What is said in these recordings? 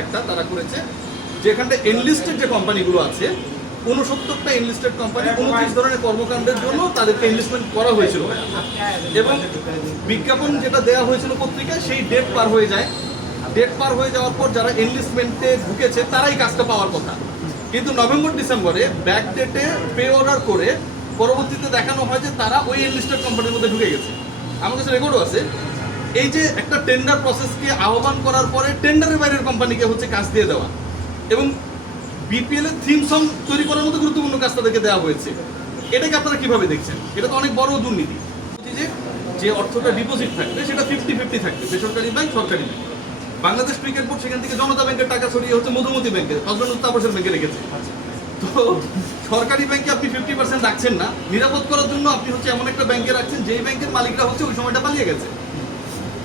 একটা তারা করেছে, যেখানটা এনলিস্টেড যে কোম্পানিগুলো আছে 69টা এনলিস্টেড কোম্পানি 29 ধরনের কর্মকাণ্ডের জন্য তাদেরকে এনলিস্টমেন্ট করা হয়েছিল এবং বিজ্ঞাপন যেটা দেওয়া হয়েছিল পত্রিকায় সেই ডেট পার হয়ে যায়। ডেট পার হয়ে যাওয়ার পর যারা এনলিস্টমেন্টে ঢুকেছে তারাই কাজটা পাওয়ার কথা, কিন্তু নভেম্বর ডিসেম্বরে ব্যাক ডেটে পে অর্ডার করে পরবর্তীতে দেখানো হয় যে তারা ওই এনলিস্টেড কোম্পানির মধ্যে ঢুকে গেছে। আমার কাছে রেকর্ডও আছে। এই যে একটা টেন্ডার প্রসেসকে আহ্বান করার পরে টেন্ডারের বাইরের কোম্পানিকে হচ্ছে কাজ দিয়ে দেওয়া এবং বিপিএল এর থিম সং তৈরি করার মতো গুরুত্বপূর্ণ কাজ তাদেরকে দেওয়া হয়েছে। এটাকে আপনারা কিভাবে দেখছেন? এটা তো অনেক বড় দুর্নীতি। যে অর্থটা ডিপোজিট থাকবে সেটা 50-50 থাকবে, বেসরকারি ব্যাংক সরকারি ব্যাংক। বাংলাদেশ ক্রিকেট বোর্ড সেখান থেকে জনতা ব্যাংকের টাকা ছড়িয়ে হচ্ছে মধুমতি ব্যাংকে, হজরত তাপসের ব্যাংকে রেখেছে। তো সরকারি ব্যাংকে আপনি 50% রাখছেন না, নিরাপদ করার জন্য আপনি হচ্ছে এমন একটা ব্যাংকে রাখছেন যেই ব্যাংকের মালিকরা হচ্ছে ওই সময়টা পালিয়ে গেছে।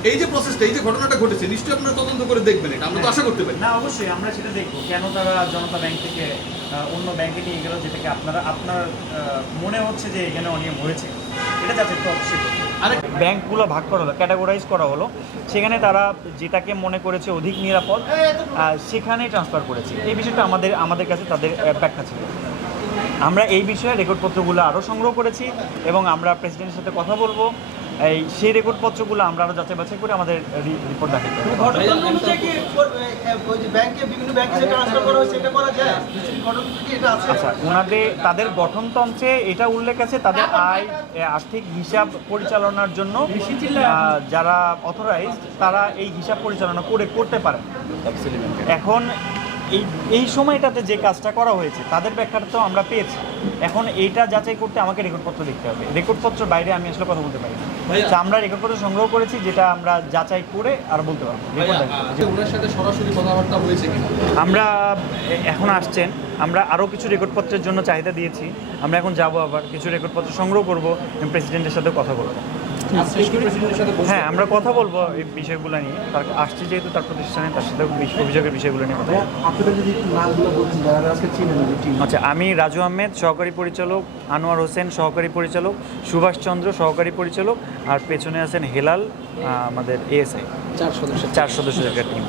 এই যে প্রসেসটা, এই যে ঘটনাটা ঘটেছে, নিশ্চয়ই আপনারা তদন্ত করে দেখবেন, এটা আমরা তো আশা করতে পারি। না, অবশ্যই আমরা সেটা দেখবো, কেন তারা জনতা ব্যাংক থেকে অন্য ব্যাংকে নিয়ে গেল, যেটাকে আপনার মনে হচ্ছে যে এখানে অনিয়ম হয়েছে, এটা যাচাই তো অবশ্যই। আরেক ব্যাংকগুলো ভাগ করা হলো, ক্যাটাগরাইজ করা হলো, সেখানে তারা যেটাকে মনে করেছে অধিক নিরাপদ সেখানে ট্রান্সফার করেছে। এই বিষয়টা আমাদের কাছে তাদের ব্যাখ্যা ছিল। আমরা এই বিষয়ে রেকর্ডপত্রগুলো আরও সংগ্রহ করেছি এবং আমরা প্রেসিডেন্টের সাথে কথা বলবো। সেই রেকর্ডপত্রগুলো আমরা আরও যাচাই বাছাই করে আমাদের রিপোর্ট দেখাই। আচ্ছা, তাদের গঠনতন্ত্রে এটা উল্লেখ আছে, তাদের আর্থিক হিসাব পরিচালনার জন্য যারা অথরাইজ তারা এই হিসাব পরিচালনা করতে পারেন। এখন এই সময়টাতে যে কাজটা করা হয়েছে তাদের ব্যাখ্যাটা তো আমরা পেয়েছি। এখন এইটা যাচাই করতে আমাকে রেকর্ডপত্র দেখতে হবে। রেকর্ডপত্র বাইরে আমি আসলে কথা বলতে পারি না। আমরা রেকর্ডপত্র সংগ্রহ করেছি, যেটা আমরা যাচাই করে আর বলতে পারবো। ওনার সাথে সরাসরি কথাবার্তা হয়েছে কিনা আমরা এখন আসছেন, আমরা আরও কিছু রেকর্ডপত্রের জন্য চাহিদা দিয়েছি। আমরা এখন যাব, আবার কিছু রেকর্ডপত্র সংগ্রহ করবো, প্রেসিডেন্টের সাথে কথা বলবো। হ্যাঁ, আমরা কথা বলবো এই বিষয়গুলো নিয়ে। তার আসছে যেহেতু তার প্রতিষ্ঠানে, তার সাথে অভিযোগের বিষয়গুলো নিয়ে কথা বলবো। আচ্ছা, আমি রাজু আহমেদ সহকারী পরিচালক, আনোয়ার হোসেন সহকারী পরিচালক, সুভাষচন্দ্র সহকারী পরিচালক, আর পেছনে আছেন হেলাল আমাদের এএসআই। 4 সদস্যের একটা টিম।